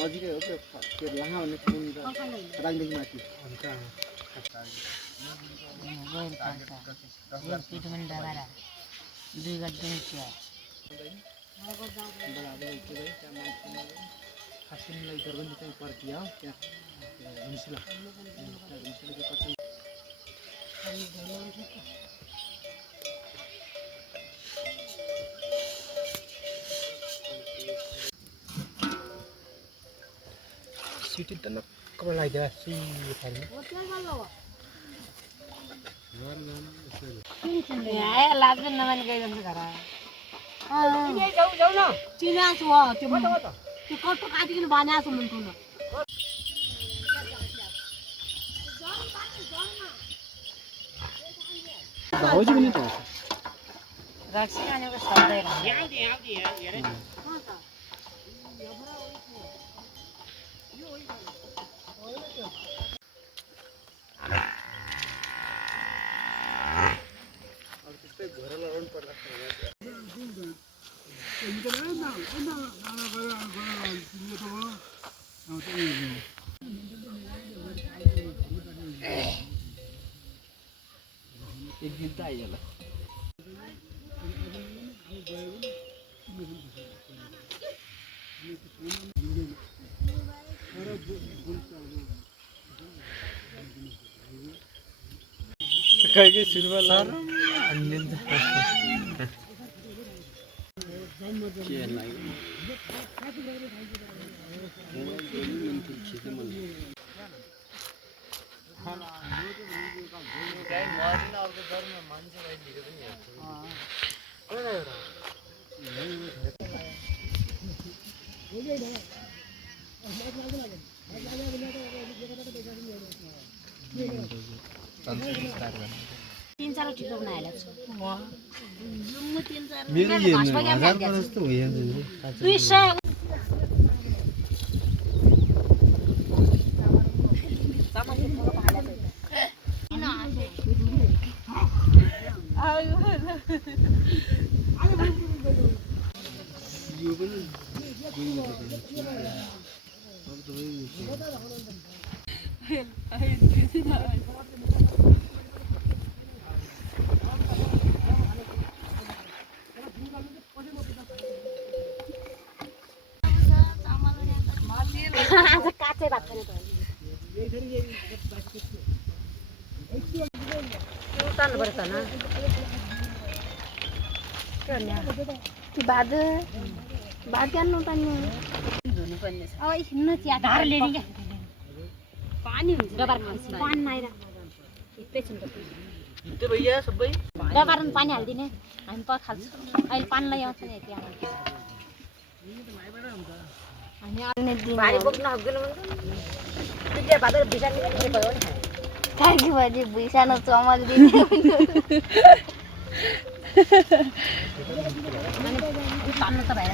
नजिकै हो त्यो लाहा भन्ने ठाउँ राङदेखि माथि दुई गड्डे चिया खासलाई दरबन्दी चाहिँ पर्किया हो त्यहाँ हिँड्छला सिटी त नक्क लाग्यो सी खाली लाग्दैन नमाने गइरहन्छ घर जाऊ न चिना छु त्यो त्यो कट्टो काटिकन बनाएको छु मुन्टुन भाउजू पनि त रक्सी खानेको सधैँ एक दिन त आइहाल्ला कहिले सुरुमा सर के लाग्यो तीन चार टिप्पो बनाइहालेको छु मेरो हजार जस्तो भयो 200 यो पनि काचे भात खाने त उतार्नु पर्छ न कि बाद जान्नु पर्ने धुनु पर्ने छ अब हिँड्नु चिया धार ल्याउने क्या पानी हुन्छ डबार खान्छ पानी आएर हित्तै छन् हित्तै भइया सबै डबारमा पानी हाल्दिने हामी पखाल्छौँ अहिले पानीलाई आउँछ नि यति आमा हामी आउने दिन भारी बोक्न सक्दैन पिठे भात बिसान भयो नि काकी भाजी भुइँसानो चमल दिने तान्नु त भएर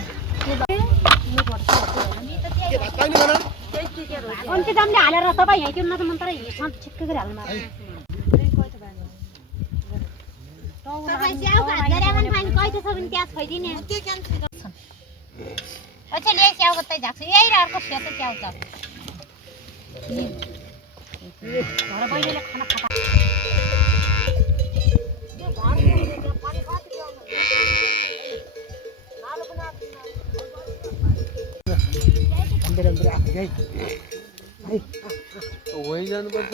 अन्त्य दामले हालेर तपाईँ यहाँ किन्न त मन तर हिँड्छ छिक्कै गरी हाल्नु तपाईँ स्याउ भात गरे भने पानी कैसे छ भने त्यहाँ छोइदिने अच्छा ले स्याउ कतै जाक्छु यही र अर्को सेतो स्याउ छ घर बहिनीले खाना खाता वही जानुपर्छ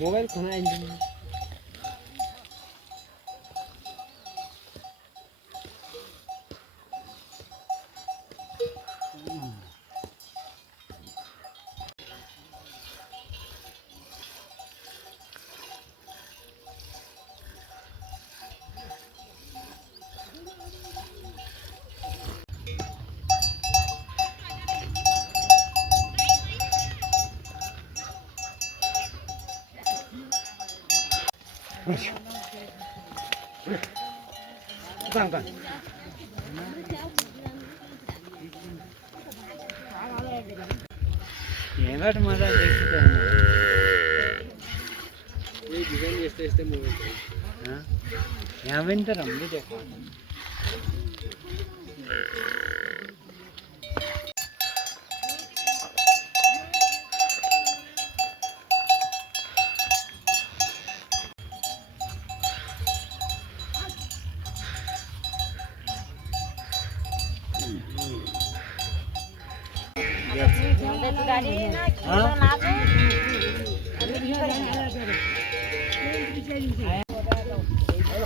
मोबाइल खाना आइन्छ यहाँबाट मजा देख्छु यहाँ पनि त राम्रो देखाउँछ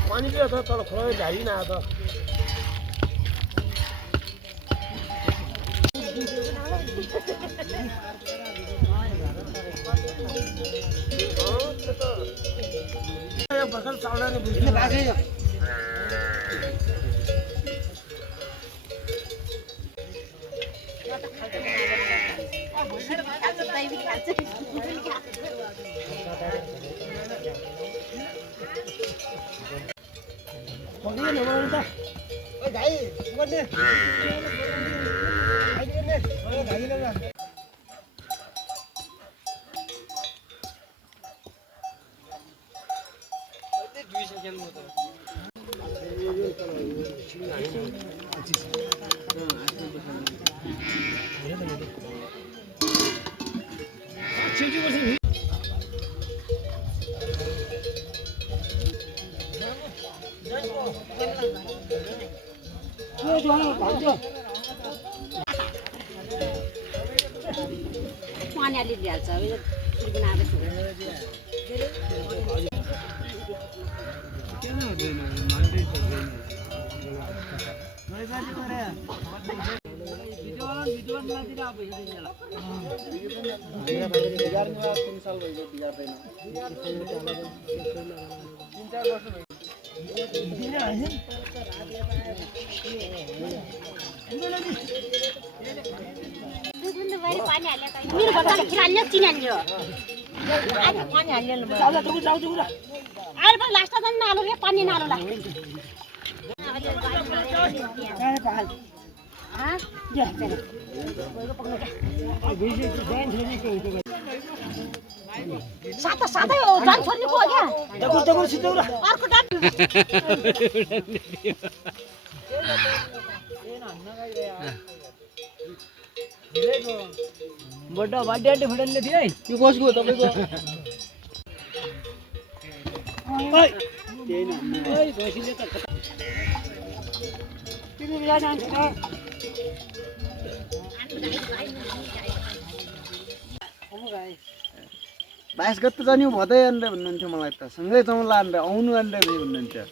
पानी के था तल खोला में जाई ना था बसल सावला ने बुझने बागे Pagi ni mana dah? Oh, gai, buat ni. Gai ni, oh, gai ni lah. Ini 2 second motor. पानी अलि ल्याल्छ यो बनाएको छु किन हुँदैन मान्दै पर्दैन विद्वान नदिन अब बिगार्नु 3 साल भयो बिगार्दैन 3-4 वर्ष भयो मेरो घरमा खिराल्यो चिनाल्यो आज पानी हाल्यो अहिले लास्ट त नालो रे पानी नालो ला साता सातै हो जान छोड्नु पो क्या जगुर सिधौरा अर्को डाट बड्डा बाड्याटे फुटलले थियो है यो कसको तपाईको ओइ त्यही न ओइ भैँसीले त तिमी जान आन्छ 22 गते जाने भदै अन्डे भन्नुहुन्थ्यो मलाई त सँगै जाउँला अन्डे आउनु अन्डे भन्नुहुन्थ्यो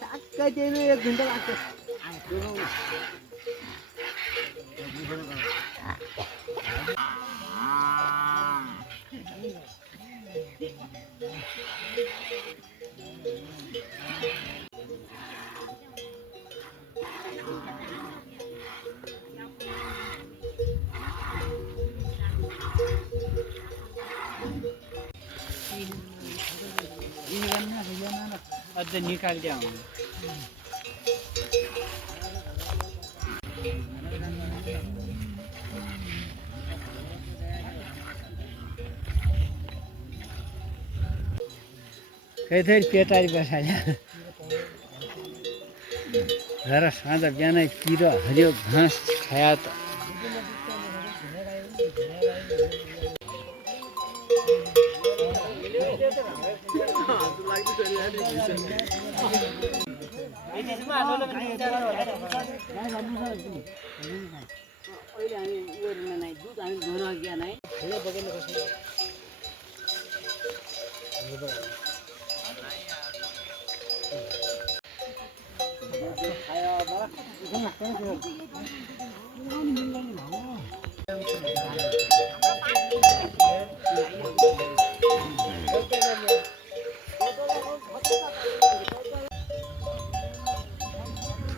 साक्कै त्यही 1 घण्टा लाग्छ अझ निकाल्दै आउनु कतै पेटारी बसाल्यो र साँझ बिहानै किरो हरियो घाँस खाया त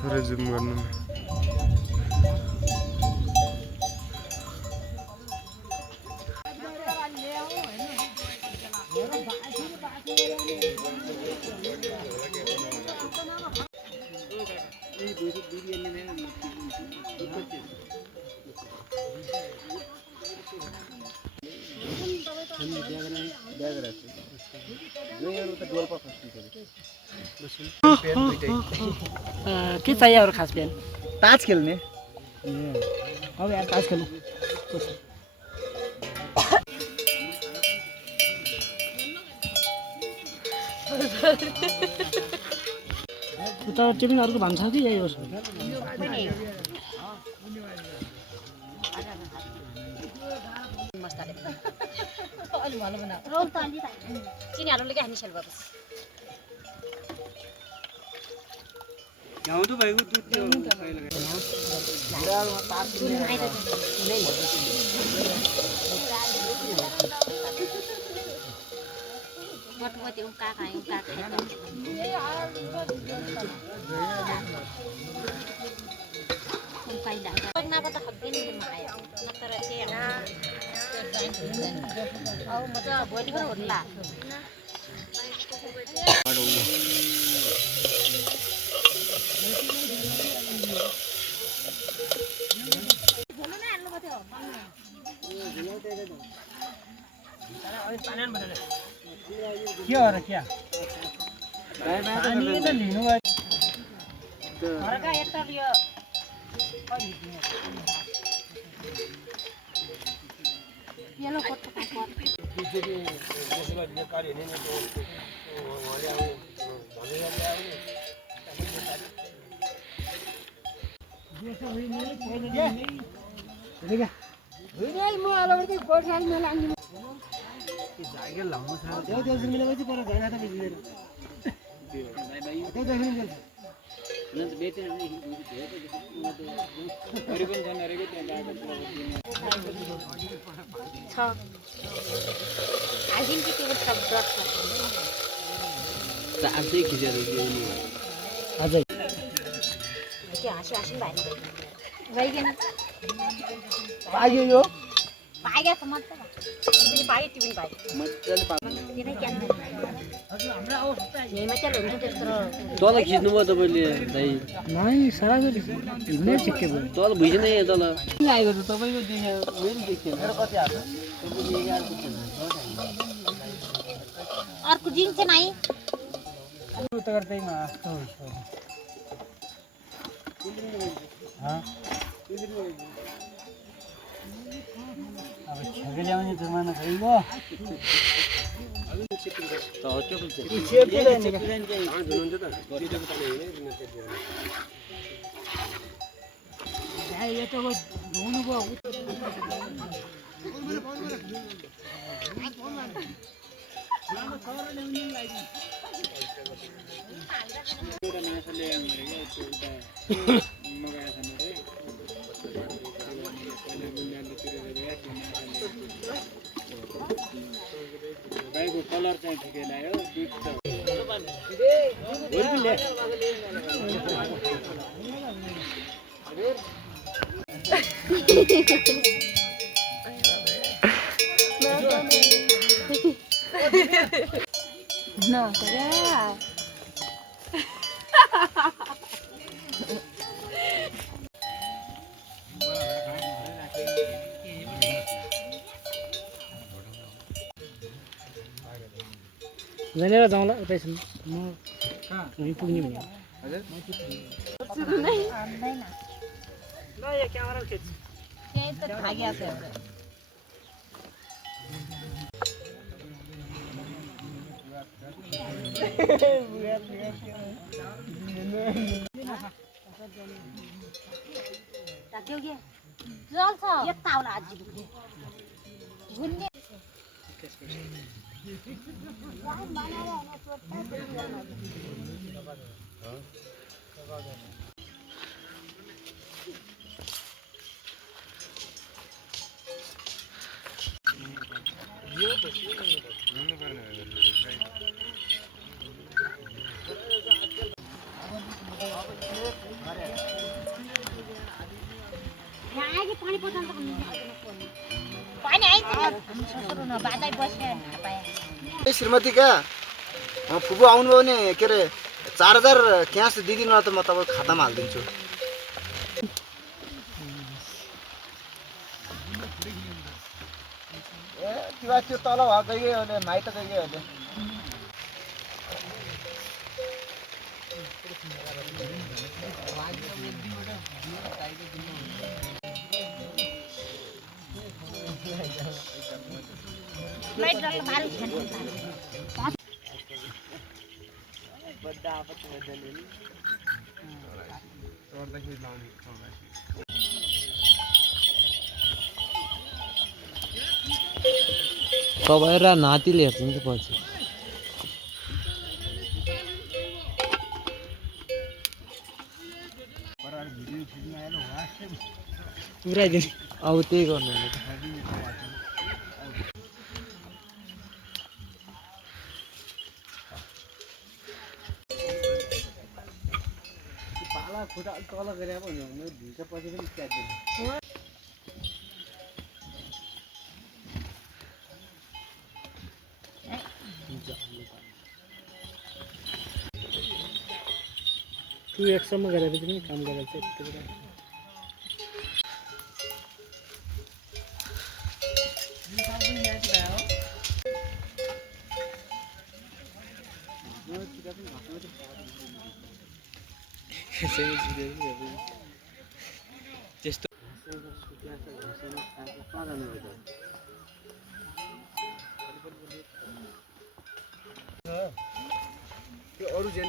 थोरै जुम गर्नु ब्याग राख्छु दुईहरु त डोल्पा खस्नु के चाहियो अरू खास बिहान ताज खेल्ने अब यार तास खेल्नु उता टिफिन अर्को भान्छ कि यही होस् रोल त अलि चिनीहरूले क्या हामी सेल गर्छ गाउँदो भएको दुध त्यो मटमटी उम्का खायो उम्का खायो उम्काइ डाक्टर नपत्ता खब्दिन खायो नत्र त्यही औ मजा भोलि पनि होला के हो र क्या पानी त लिनु घरका यता लियो येलो कोट अझै हाँसी भाइ गइगएन पाग्यो यो पाइगयो त मत तिमी पाइ तिमी पाइ मज्जाले तिनै क्या यहीमा चाहिँ हुन्छ त्यस्तो तल खिच्नु भयो तपाईँले दाइ नै सरासरी हिँड्नै ठिकै भयो तल भुइँदैन यहाँ तल आएको त तपाईँको देख्यो मेरो देख्यो मेरो कति हाल्छ अर्को दिन चाहिँ नाइ उता गर्दैमा अब छेके ल्याउने जमाना भइगयो गाईको कलर चाहिँ ठिकै लाग्यो जानेर जाउँला उतैसम्म म कहाँ पुग्ने भने ल यो क्यामेरा खिच त्यही त भागिया छ ताक्यो के जल्छ यता आउला आजी दुख्ने गुन्ने आगे पानी पठाउन त पानी आइछ ससुरो न बादै बस्यो पाए श्रीमतीका फुपू आउनुभयो भने के अरे 4000 क्यास दिदिनु त म तपाईँको खातामा हालिदिन्छु कि बा त्यो तल भएको अहिले माइत गयो अहिले तपाईँ र नातिले हेर्छ नि त पछि पुऱ्याइदिने अब त्यही गर्नु पाला खुट्टा तल गरे भने भित्र पछि पनि त्याग्दैन टु एक्सम्म गरेपछि पनि काम गरेर चाहिँ यति बेला त्यस्तो त्यो अरु जेन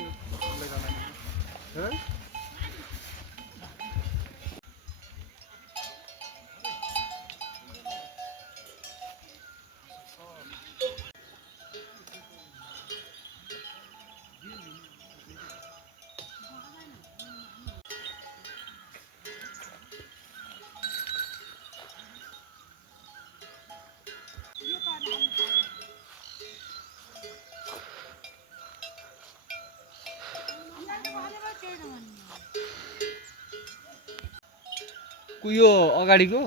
यो अगाडिको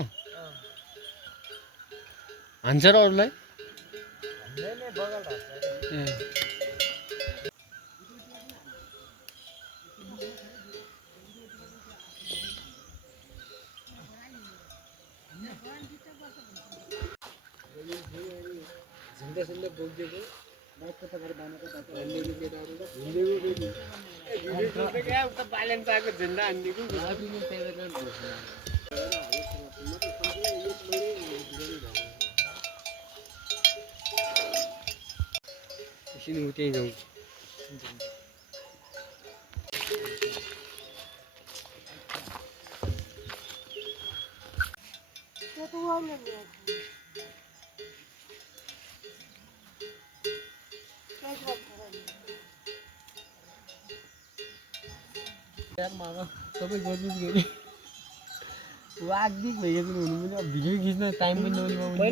हान्छ र अरूलाई उठै जाउँ सबै गर्नुहोस् गरी वागदिक भइसक्नु हुनु पनि अब भिडियो खिच्न टाइम पनि नहुने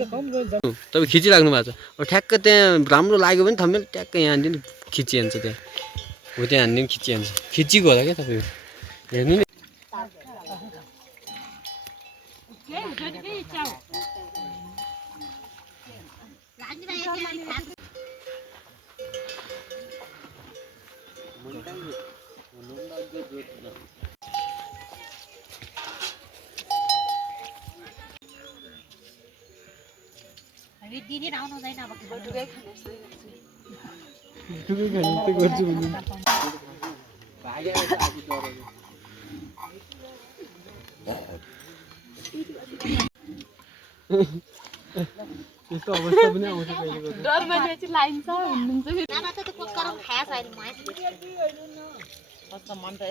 तपाईँ खिचिराख्नु भएको छ अब ठ्याक्क त्यहाँ राम्रो लाग्यो भने थमेल ट्याक्क यहाँ हान्दिनु खिचिहाल्छ त्यहाँ हो त्यहाँ हान्दिनु खिचिहाल्छ खिचिको होला क्या तपाईँको हेर्नु नि दिदी आउनु हुँदैन अब टुकै खानु त गर्छु भने त्यस्तो अवस्था पनि आउँछ कहिले डर मानेपछि लाइन्छ हुनुहुन्छ नाना त कुकर खाएछ अहिले मास कस्तो मन त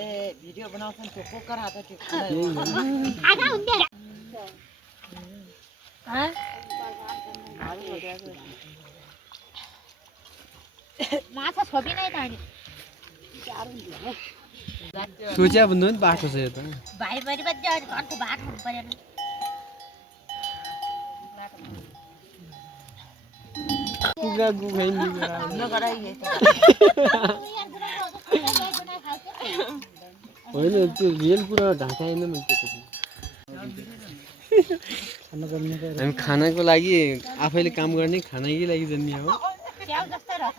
भिडियो बनाउँछन् त्यो कुकर हात त्यो आगा हुँदैन माछा छोपी नै त अनि सोच्या भन्नु नि बाटो छ यो त भाइ बढी बज्यो अनि घरको भात हुनु परेन कुखुरा गुखाइ नि होइन त्यो रियल कुरा ढाकाएन मैले त्यो हामी खानाको लागि आफैले काम गर्ने खानाकै लागि जन्मिया हो स्याउ जस्तै रहेछ